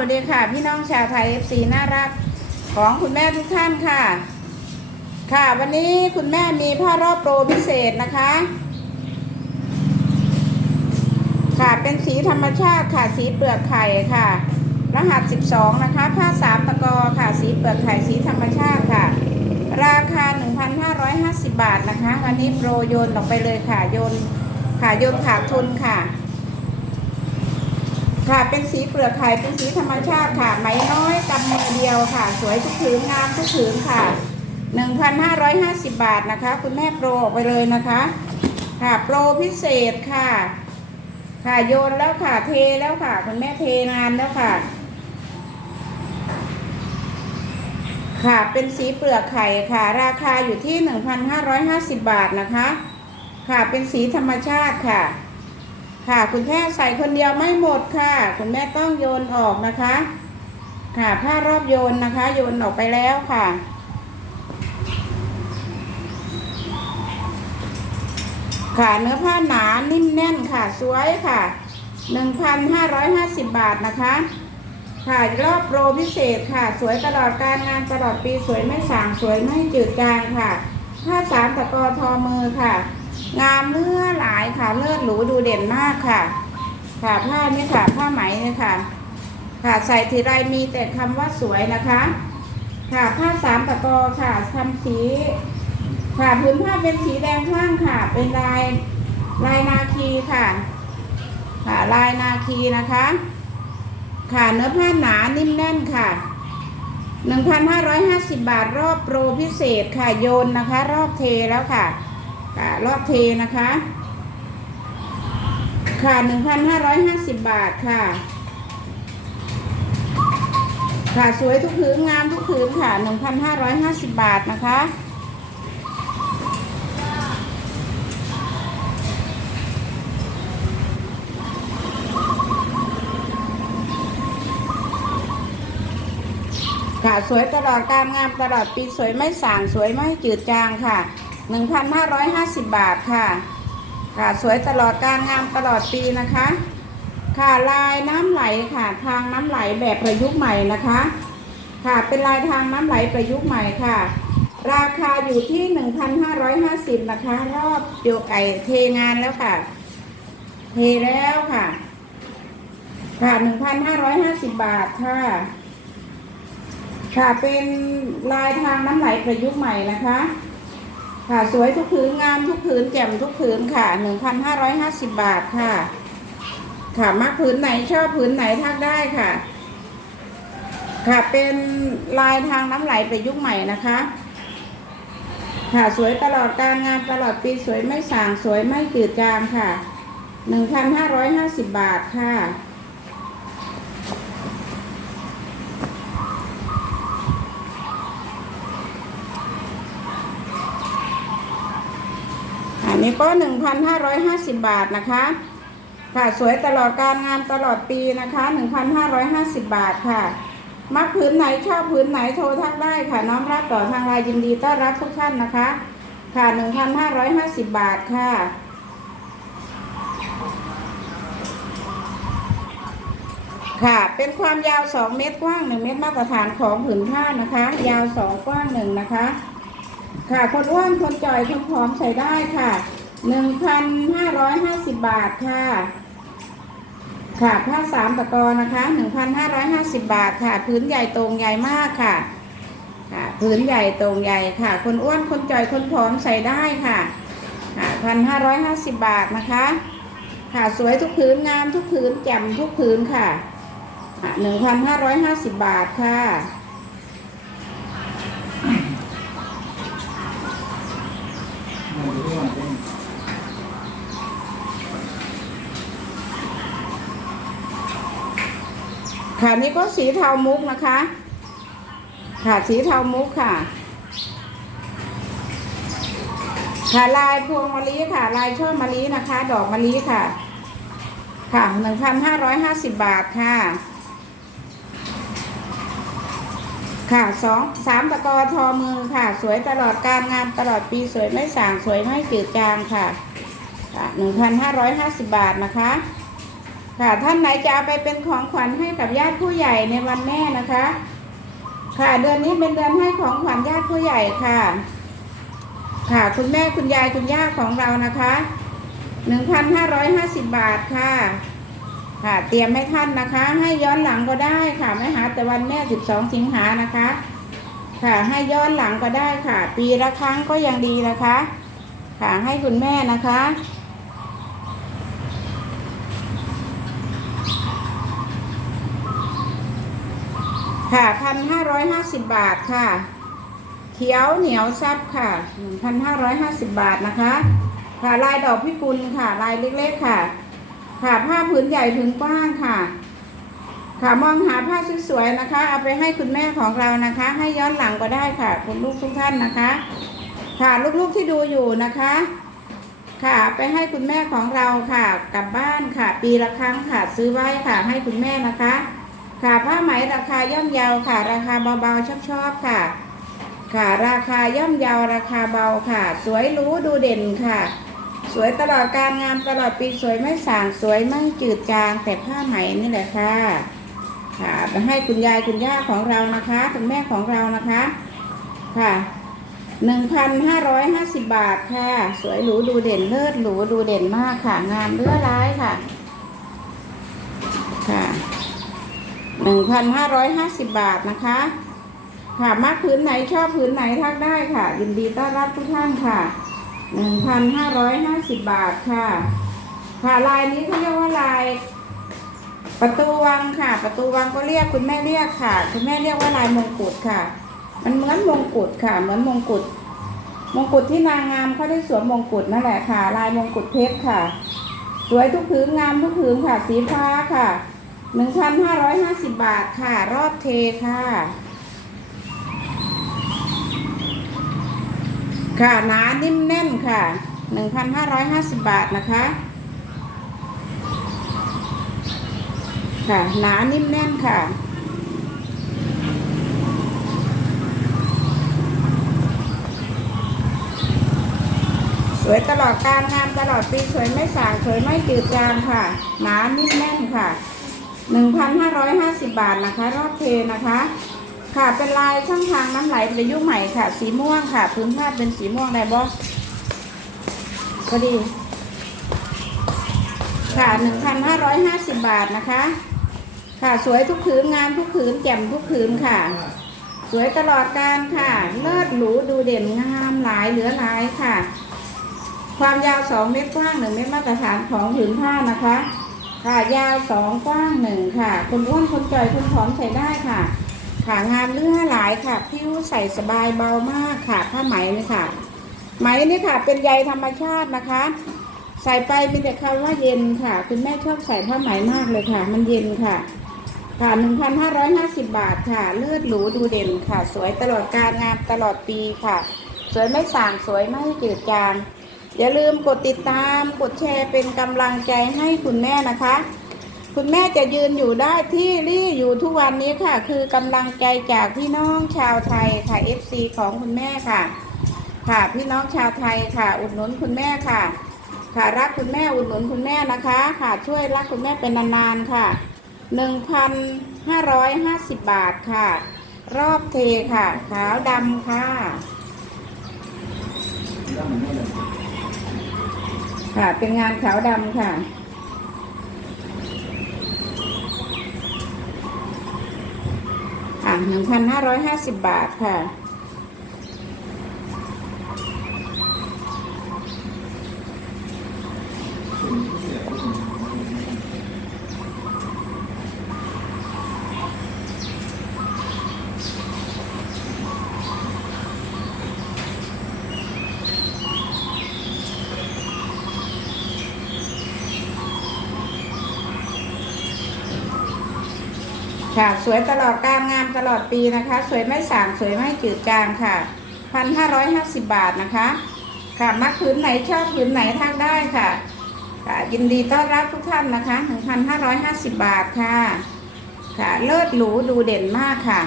วัสดีค่ะ พี่น้องชาวไทยเอฟซีน่ารัก ของคุณแม่ทุกท่านค่ะ ค่ะ วันนี้คุณแม่มีผ้ารอบโปรพิเศษนะคะ ค่ะเป็นสีธรรมชาติค่ะสีเปลือกไข่ค่ะ รหัส 12 นะคะ ผ้าสามตะกอค่ะ สีเปลือกไข่สีธรรมชาติค่ะ ราคา 1,550 บาทนะคะ วันนี้โปรโยนออกไปเลยค่ะโยนค่ะโยนขาดทุนค่ะ ค่ะเป็นสีเปลือกไข่เป็นสีธรรมชาติค่ะ ไหมน้อยกำมือเดียวค่ะ สวยทุกผืนงามทุกผืนค่ะ 1,550 บาทนะคะ คุณแม่โปรออกไปเลยนะคะ ค่ะโปรพิเศษค่ะ ค่ะโยนแล้วค่ะเทแล้วค่ะ คุณแม่เทงานแล้วค่ะ ค่ะเป็นสีเปลือกไข่ค่ะ ราคาอยู่ที่ 1,550 บาทนะคะ ค่ะเป็นสีธรรมชาติค่ะ ค่ะ คุณแม่ใส่คนเดียวไม่หมดค่ะ คุณแม่ต้องโยนออกนะคะ ค่ะผ้ารอบโยนนะคะ โยนออกไปแล้วค่ะค่ะเนื้อผ้าหนานิ่มแน่นค่ะสวยค่ะ 1,550 บาทนะคะค่ะรอบโปรพิเศษค่ะ สวยตลอดการงานตลอดปีสวยไม่สางสวยไม่จืดจางค่ะ ผ้าสามตะกอทอมือค่ะ งามเนื้อหลายค่ะเลือดหรูดูเด่นมากค่ะ ค่ะผ้านี่ค่ะผ้าไหมนี่ค่ะ ค่ะใส่ทีไรมีแต่คำว่าสวยนะคะ ค่ะผ้าสามตะกอค่ะทำสี ค่ะพื้นผ้าเป็นสีแดงข้างค่ะ เป็นลายลายนาคีค่ะ ค่ะลายนาคีนะคะ ค่ะเนื้อผ้าหนานิ่มแน่นค่ะ1,550 บาทรอบโปรพิเศษค่ะโยนนะคะ รอบเทแล้วค่ะ ค่ะรอบเทนะคะ ค่ะ1,550บาทค่ะ ค่ะสวยทุกผืนงามทุกผืนค่ะ1,550บาทนะคะค่ะสวยตลอดการงามตลอดปีสวยไม่สางสวยไม่จืดจางค่ะ 1,550 บาทค่ะ ค่ะสวยตลอดการงามตลอดปีนะคะ ค่ะลายน้ำไหลค่ะทางน้ำไหลแบบประยุกต์ใหม่นะคะ ค่ะเป็นลายทางน้ำไหลประยุกต์ใหม่ค่ะ ราคาอยู่ที่ 1,550นะคะรอบเดียวไอเทงานแล้วค่ะ เทแล้วค่ะ ค่ะ 1,550 บาทค่ะค่ะเป็นลายทางน้ำไหลประยุกต์ใหม่นะคะ ค่ะสวยทุกผืนงามทุกผืนแจ่มทุกผืนค่ะ1,550บบาทค่ะ ค่ะมักผืนไหนชอบผืนไหนทักได้ค่ะ ค่ะเป็นลายทางน้ำไหลไปยุกต์ใหม่นะคะ ค่ะสวยตลอดการงานตลอดปีสวยไม่สางสวยไม่จืดจางค่ะ1,550บาทค่ะ ก็ 1,550 บาทนะคะค่ะสวยตลอดการงานตลอดปีนะคะ 1,550 บาทค่ะ มักผืนไหนชอบผืนไหนโทรทักได้ค่ะน้อมรับต่อทางไลน์ยินดีต้อนรับทุกท่านนะคะ ค่ะ 1,550 บาทค่ะค่ะ เป็นความยาว 2 เมตรกว้าง 1 เมตรมาตรฐานของผืนผ้านะคะ ยาว 2 กว้าง 1 นะคะ ค่ะ คนอ้วน คนจ่อย คนผอมใส่ได้ค่ะ หนึ่งพันห้าร้อยห้าสิบบาทค่ะ ค่ะผ้าสามตะกอนะคะหนึ่งพันห้าร้อยห้าสิบบาทค่ะ พื้นใหญ่ตรงใหญ่มากค่ะ ค่ะพื้นใหญ่ตรงใหญ่ค่ะ คนอ้วนคนจ่อยคนผอมใส่ได้ค่ะค่ะพันห้าร้อยห้าสิบบาทนะคะค่ะสวยทุกพื้นงามทุกพื้นแจ่มทุกพื้นค่ะหนึ่งพันห้าร้อยห้าสิบบาทค่ะ ค่ะนี่ก็สีเทามุกนะคะ ค่ะสีเทามุกค่ะ ค่ะลายพวงมะลิค่ะ ลายช่อมะลินะคะ ดอกมะลิค่ะ ค่ะหนึ่งพันห้าร้อยห้าสิบบาทค่ะ ค่ะสองสามตะกอทอมือค่ะ สวยตลอดการงานตลอดปีสวยไม่สางสวยไม่จืดจางค่ะค่ะหนึ่งพันห้าร้อยห้าสิบบาทนะคะ ค่ะท่านไหนจะเอาไปเป็นของขวัญให้กับญาติผู้ใหญ่ในวันแม่นะคะ ค่ะเดือนนี้เป็นเดือนให้ของขวัญญาติผู้ใหญ่ค่ะ ค่ะคุณแม่คุณยายคุณย่าของเรานะคะหนึ่งพันห้าร้อยห้าสิบบาทค่ะ ค่ะ เตรียมให้ท่านนะคะ ให้ย้อนหลังก็ได้ค่ะไม่หาแต่วันแม่สิบสองสิงหานะคะ ค่ะให้ย้อนหลังก็ได้ค่ะ ปีละครั้งก็ยังดีนะคะ ค่ะให้คุณแม่นะคะ ค่ะพันห้าร้อยห้าสิบบาทค่ะ เขียวเหนียวซับค่ะหนึ่งพันห้าร้อยห้าสิบบาทนะคะ ค่ะลายดอกพิกุลค่ะ ลายเล็กๆค่ะ ค่ะผ้าผืนใหญ่ผืนกว้างค่ะ ค่ะมองหาผ้าสวยๆนะคะ เอาไปให้คุณแม่ของเรานะคะ ให้ย้อนหลังก็ได้ค่ะ คุณลูกทุกท่านนะคะ ค่ะลูกๆที่ดูอยู่นะคะค่ะไปให้คุณแม่ของเราค่ะ กลับบ้านค่ะ ปีละครั้งค่ะ ซื้อไว้ค่ะให้คุณแม่นะคะ ค่ะผ้าไหมราคาย่อมเยาค่ะ ราคาเบาๆชอบๆค่ะ ค่ะ ราคาย่อมเยาราคาเบาค่ะ สวยหรู้ดูเด่นค่ะ สวยตลอดการงานตลอดปีสวยไม่สางสวยไม่จืดจาง แต่ผ้าไหมนี่แหละค่ะ ค่ะไปให้คุณยายคุณย่าของเรานะคะคุณแม่ของเรานะคะ ค่ะหนึ่งพันห้าร้อยห้าสิบบาทค่ะ สวยหรูดูเด่นเลิศหรูดูเด่นมากค่ะ งามเลื่อร้ายค่ะ ค่ะ หนึ่งพันห้าร้อยห้าสิบบาทนะคะค่ะมักผืนไหนชอบผืนไหนทักได้ค่ะ ยินดีต้อนรับทุกท่านค่ะหนึ่งพันห้าร้อยห้าสิบบาทค่ะ ค่ะลายนี้เขาเรียกว่าลายประตูวังค่ะ ประตูวังก็เรียกคุณแม่เรียกค่ะ คุณแม่เรียกว่าลายมงกุฎค่ะ มันเหมือนมงกุฎค่ะ เหมือนมงกุฎมงกุฎที่นางงามเขาได้สวมมงกุฎนั่นแหละค่ะ ลายมงกุฎเพชรค่ะ สวยทุกผืนงามทุกผืนค่ะ สีฟ้าค่ะ หนึ่งพันห้าร้อยห้าสิบบาทค่ะ รอบเทค่ะ ค่ะหนานิ่มแน่นค่ะหนึ่งพันห้าร้อยห้าสิบบาทนะคะ ค่ะหนานิ่มแน่นค่ะสวยตลอดการงานตลอดปีสวยไม่สางสวยไม่จืดจางค่ะ หนานิ่มแน่นค่ะ 1,550 บาทนะคะ รอบเทนะคะ ค่ะเป็นลายช่องทางน้ำไหลประยุกต์ใหม่ค่ะ สีม่วงค่ะพื้นผ้าเป็นสีม่วงได้บ่พอดี ค่ะ 1,550 บาทนะคะ ค่ะสวยทุกผืนงามทุกผืนแจ่มทุกผืนค่ะ สวยตลอดการค่ะ เลิศหรูดูเด่นงามหลายเหลือหลายค่ะ ความยาว 2 เมตรกว้าง 1 เมตรมาตรฐานของผืนผ้านะคะ ค่ะยาว2กว้าง1ค่ะ คนอ้วนคนจ่อยคนผอมใส่ได้ค่ะ ค่ะงานเลื่อหลายค่ะผิวใส่สบายเบามากค่ะผ้าไหมนี่ค่ะ ไหมนี่ค่ะ เป็นใยธรรมชาตินะคะ ใส่ไปมีแต่คำว่าเย็นค่ะ คุณแม่ชอบใส่ผ้าไหมมากเลยค่ะ มันเย็นค่ะ ค่ะ1,550บบาทค่ะ เลือดหรูดูเด่นค่ะ สวยตลอดการงานตลอดปีค่ะ สวยไม่สางสวยไม่จืดจาง อย่าลืมกดติดตามกดแชร์เป็นกำลังใจให้คุณแม่นะคะ คุณแม่จะยืนอยู่ได้ที่รี่อยู่ทุกวันนี้ค่ะ คือกำลังใจจากพี่น้องชาวไทยค่ะ FC ของคุณแม่ค่ะ ค่ะพี่น้องชาวไทยค่ะ อุดหนุนคุณแม่ค่ะ ค่ะรักคุณแม่อุดหนุนคุณแม่นะคะ ค่ะช่วยรักคุณแม่เป็นนานๆค่ะ 1,550 บาทค่ะ รอบเทค่ะ ขาวดำค่ะ ค่ะเป็นงานขาวดำค่ะ อ่าหนึ่งพันห้าร้อยห้าสิบบาทค่ะ ค่ะสวยตลอดการงานตลอดปีนะคะ สวยไม่สางสวยไม่จืดจางค่ะพันห้าร้อยห้าสิบบาทนะคะ ค่ะมักผืนไหนชอบผืนไหนทักได้ค่ะค่ะยินดีต้อนรับทุกท่านนะคะหนึ่งพันห้าร้อยห้าสิบบาทค่ะ ค่ะเลิศหรูดูเด่นมากค่ะ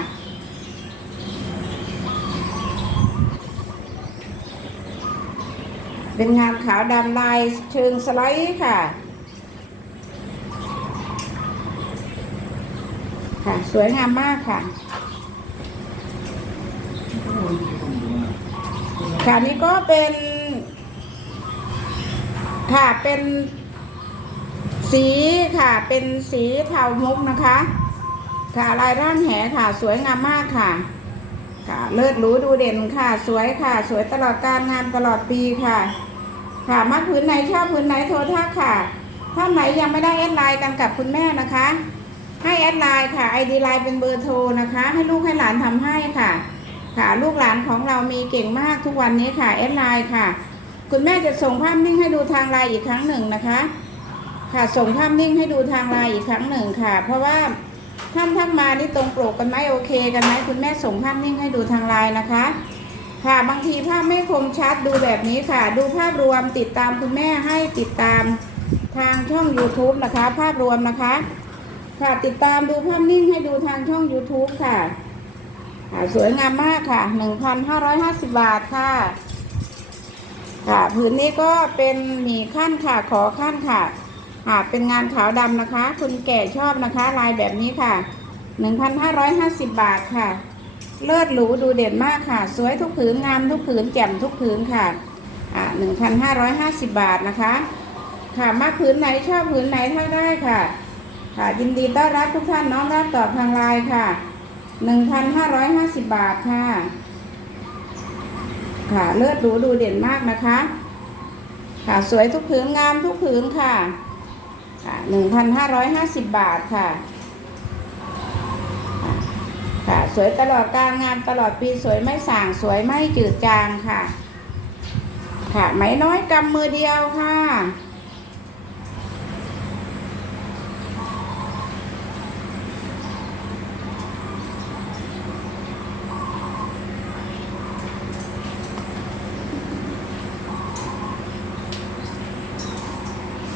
เป็นงานขาวดำลายเชิงสไลด์ค่ะ ค่ะ สวยงามมากค่ะ ค่ะนี่ก็เป็น ค่ะเป็น สีค่ะ เป็นสีเทามุกนะคะ ค่ะลายร่างแหค่ะ สวยงามมากค่ะ ค่ะ เลิศหรูดูเด่นค่ะ สวยค่ะ สวยตลอดการงานตลอดปีค่ะ ค่ะมัดพื้นไหนชอบพื้นไหนโทรทักค่ะท่านไหนยังไม่ได้แอดไลน์กันกับคุณแม่นะคะ ให้แอดไลน์ค่ะไอดีไลน์เป็นเบอร์โทรนะคะ ให้ลูกให้หลานทำให้ค่ะ ค่ะลูกหลานของเรามีเก่งมากทุกวันนี้ค่ะแอดไลน์ค่ะ คุณแม่จะส่งภาพนิ่งให้ดูทางไลน์อีกครั้งหนึ่งนะคะ ค่ะส่งภาพนิ่งให้ดูทางไลน์อีกครั้งหนึ่งค่ะ เพราะว่าท่านทักมานี่ตรงปกกันไหมโอเคกันไหมคุณแม่ส่งภาพนิ่งให้ดูทางไลน์นะคะ ค่ะบางทีภาพไม่คมชัดดูแบบนี้ค่ะ ดูภาพรวมติดตามคุณแม่ให้ติดตามทางช่อง YouTube นะคะ ภาพรวมนะคะ ค่ะติดตามดูภาพนิ่งให้ดูทางช่อง YouTube ค่ะค่ะสวยงามมากค่ะ 1,550 บาทค่ะ ค่ะผืนนี้ก็เป็นหมีขั้นค่ะขอขั้นค่ะค่ะเป็นงานขาวดำนะคะ คุณแก่ชอบนะคะ ลายแบบนี้ค่ะ 1,550 บาทค่ะ เลิศหรูดูเด่นมากค่ะ สวยทุกผืนงามทุกผืนแจ่มทุกผืนค่ะอ่า1,550 บาทนะคะ ค่ะมาผืนไหนชอบผืนไหนทักได้ค่ะ ค่ะ ยินดีต้อนรับทุกท่านน้องรับตอบทางไลน์ค่ะ1,550บาทค่ะ ค่ะเลิศหรูดูเด่นมากนะคะ ค่ะสวยทุกผืนงามทุกผืนค่ะ ค่ะ1,550บาทค่ะ ค่ะสวยตลอดการงานตลอดปีสวยไม่ส่างสวยไม่จืดจางค่ะ ค่ะไหมน้อยกำมือเดียวค่ะ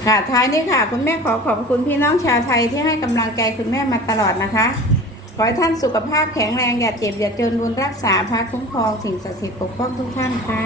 ค่ะท้ายนี้ค่ะ คุณแม่ขอขอบคุณพี่น้องชาวไทยที่ให้กำลังใจคุณแม่มาตลอดนะคะ ขอให้ท่านสุขภาพแข็งแรงอย่าเจ็บอย่าจนบุญรักษาพระคุ้มครองสิ่งศักดิ์สิทธิ์ปกป้องทุกท่านค่ะ